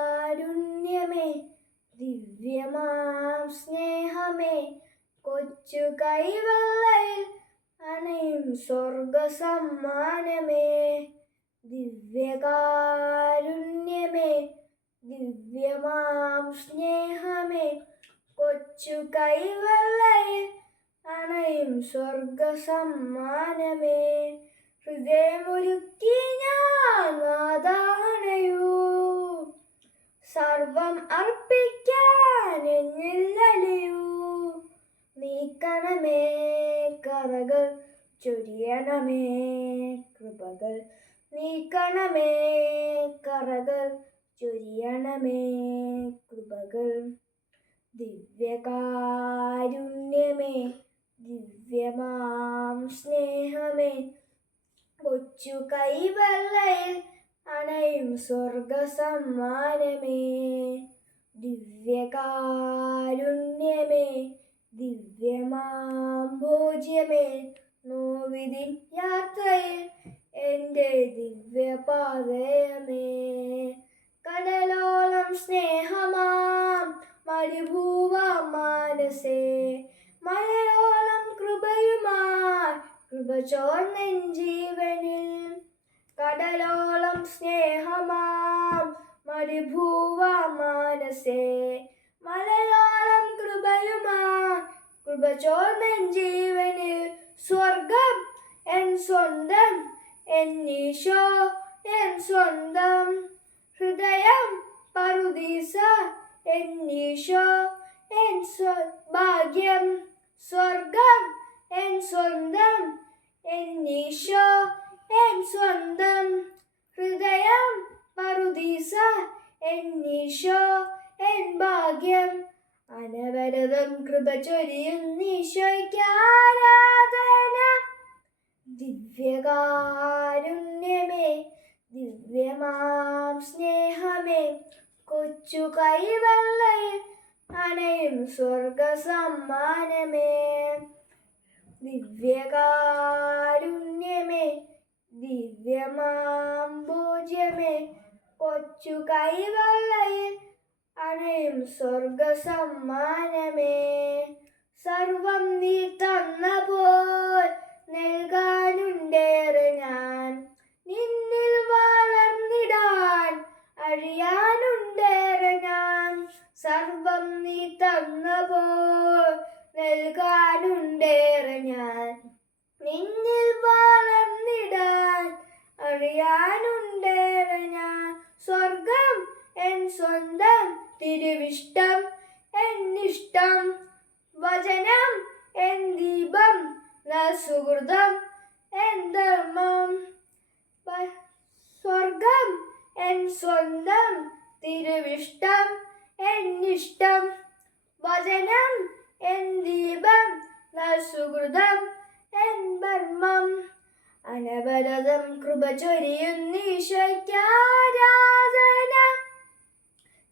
ദിവ്യകാരുണ്യമേ ദിവ്യമാം സ്നേഹമേ കൊച്ചു കൈവെള്ളയിൽ അണയും സ്വർഗസമ്മാനമേ. ദിവ്യകാരുണ്യമേ ദിവ്യമാം സ്നേഹമേ കൊച്ചു കൈവെള്ളയിൽ അണയും സ്വർഗ സമ്മാനമേ ഹൃദയമൊരുക്കി ഞാൻ നാദാണയൂ സർവം അർപ്പിക്കാൻ എന്നിൽ നീക്കണമേ കറകൾ ചൊരിയണമേ കൃപകൾ. നീക്കണമേ കറകൾ ചൊരിയണമേ കൃപകൾ. ദിവ്യകാരുണ്യമേ ദിവ്യമാം സ്നേഹമേ. കൊച്ചു കൈവെള്ളയിൽ അണയും സ്വർഗ സമ്മാനമേ ദിവ്യകാരുണ്യമേ ദിവ്യപാതയമേ കടലോളം സ്നേഹമാം മരുഭൂവ മാനസേ. മലയോളം കൃപയുമായി കൃപ ചോർന്നൻ ജീവനിൽ. കടലോളം സ്നേഹമാം മരുഭൂവ മാനസേ. മലയോളം കൃപയുമായി കൃപ ചോർന്നൻ ജീവനിൽ. സ്വർഗം എൻ സ്വന്തം എന്നീശോ എൻ സ്വന്തം ഹൃദയം പറുദീസ എന്നീശോ എൻ സ്വ- ഭാഗ്യം സ്വർഗം എൻ സ്വന്തം എന്നീശോ എൻ സ്വന്തം ഹൃദയം പറുദീസ എന്നീശോ എൻ ഭാഗ്യം അനവരതം കൃപ ചൊരിയും ഈശോയ്ക്ക് ആരാധന ദിവ്യകാരുണ്യമേ ദിവ്യമാം സ്നേഹമേ കൊച്ചു കൈവെള്ളയിൽ അനയും സ്വർഗ സമ്മാനമേ ദിവ്യകാരുണ്യമേ ദിവ്യമാം ഭോജ്യമേ കൊച്ചു കൈവെള്ളയിൽ അനയും സ്വർഗ സമ്മാനമേ സർവം നീ തന്ന പോൽ നൽകാനുണ്ടേറെ ഞാൻ നിന്നിൽ വളർന്നിടാൻ അഴിയാനുണ്ടേറെ ഞാൻ സർവം നീ തന്ന പോൽ നൽകാനുണ്ടേറെ ഞാൻ നിന്നിൽ വളർന്നിടാൻ അറിയാനുണ്ടേറെ ഞാൻ സ്വർഗം എൻ സ്വന്തം തിരുവിഷ്ടം എന്നിഷ്ടം വചനം എൻ ദീപം സുഹൃതം വ- സ്വർഗം എൻ സ്വന്തം തിരുവിഷ്ടം എന്നിഷ്ടം വചനം എൻ ദീപം സുഹൃതം എൻ ധർമ്മം അനവരതം കൃപ ചൊരിയുന്നീശയ്ക്കാരാധന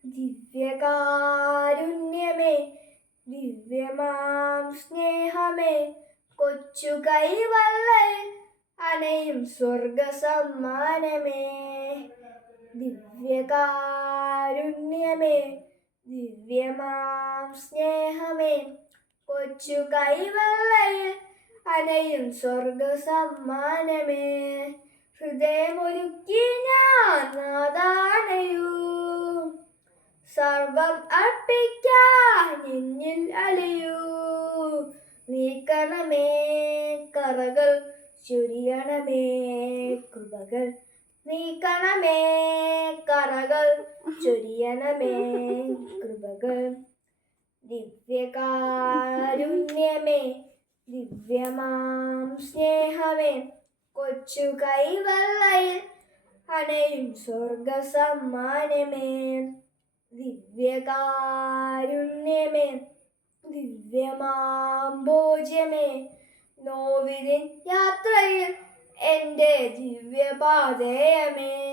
ദിവ്യകാരുണ്യമേ ദിവ്യമാം സ്നേഹമേ. കൊച്ചു കൈവള്ളയിൽ അണയും സ്വർഗ സമ്മാനമേ ദിവ്യകാരുണ്യമേ ദിവ്യമാം സ്നേഹമേ. കൊച്ചു കൈവള്ളയിൽ അനയും സ്വർഗ സമ്മാനമേ ഹൃദയമൊരുക്കി ഞാൻ നാദാനയൂ. സർവം അർപ്പിക്കാൻ എന്നിൽ അലയൂ. നീക്കണമേ കറകൾ ചുരിയണമേ. കൃപകൾ നീക്കണമേ. കറകൾ ചൊരിയണമേ. കൃപകൾ ദിവ്യകാരുണ്യമേ. ദിവ്യമാം സ്നേഹമേ. കൊച്ചു കൈവള്ളയിൽ അണയും സ്വർഗ സമ്മാനമേ ദിവ്യകാരുണ്യമേ. ദിവ്യമാം ഭോജ്യമേ. നോവിതിൻ യാത്രയിൽ എന്റെ ദിവ്യപാതയമേ.